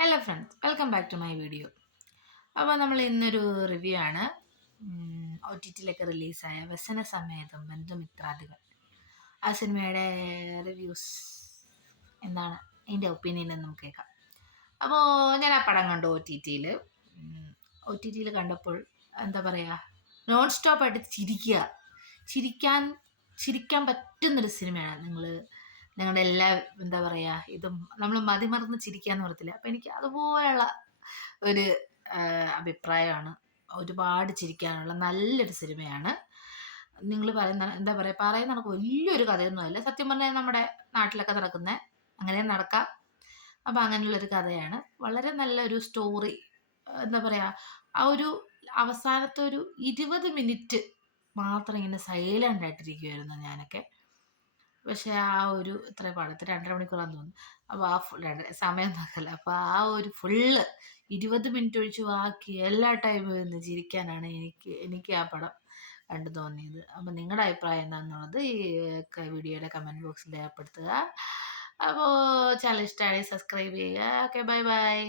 Hello friends, welcome back to my video. അപ്പോൾ നമ്മൾ ഇന്നൊരു റിവ്യൂ ആണ്. ഒ ടി ടിയിലൊക്കെ റിലീസായ വ്യസന സമേതം ബന്ധുമിത്രാദികൾ, ആ സിനിമയുടെ റിവ്യൂസ് എന്താണ്, അതിൻ്റെ ഒപ്പീനിയൻ നമുക്ക് കേൾക്കാം. അപ്പോൾ ഞാൻ ആ പടം കണ്ടു ഒ ടി ടിയിൽ കണ്ടപ്പോൾ എന്താ പറയുക, നോൺ സ്റ്റോപ്പായിട്ട് ചിരിക്കാൻ പറ്റുന്നൊരു സിനിമയാണ്. നിങ്ങളുടെ എല്ലാ എന്താ പറയുക, ഇതും നമ്മൾ മതിമറന്ന് ചിരിക്കാന്ന് പറയത്തില്ല, അപ്പം എനിക്ക് അതുപോലെയുള്ള ഒരു അഭിപ്രായമാണ്. ഒരുപാട് ചിരിക്കാനുള്ള നല്ലൊരു സിനിമയാണ്. നിങ്ങൾ പറയുന്ന എന്താ പറയുന്ന കണക്ക് വലിയൊരു കഥയൊന്നുമല്ല. സത്യം പറഞ്ഞാൽ നമ്മുടെ നാട്ടിലൊക്കെ നടക്കുന്ന അങ്ങനെ നടക്കാം. അപ്പം അങ്ങനെയുള്ളൊരു കഥയാണ്. വളരെ നല്ലൊരു സ്റ്റോറി. എന്താ പറയുക, ആ ഒരു അവസാനത്തെ ഒരു 20 മിനിറ്റ് മാത്രം ഇങ്ങനെ സൈലൻ്റ് ആയിട്ടിരിക്കുമായിരുന്നു ഞാനൊക്കെ. പക്ഷേ ആ ഒരു ഇത്ര പടത്തിൽ 2.5 മണിക്കൂറാന്ന് തോന്നുന്നു. അപ്പോൾ സമയം നോക്കല്ല. അപ്പോൾ ആ ഒരു ഫുള്ള് 20 മിനിറ്റ് ഒഴിച്ച് ബാക്കി എല്ലാ ടൈമും ഇരുന്ന് ചിരിക്കാനാണ് എനിക്ക് ആ പടം കണ്ടു തോന്നിയത്. അപ്പോൾ നിങ്ങളുടെ അഭിപ്രായം എന്താണെന്നുള്ളത് ഈ വീഡിയോയുടെ കമൻറ്റ് ബോക്സിൽ രേഖപ്പെടുത്തുക. അപ്പോൾ ചാനൽ ഇഷ്ടമായി സബ്സ്ക്രൈബ് ചെയ്യുക. Okay, bye bye.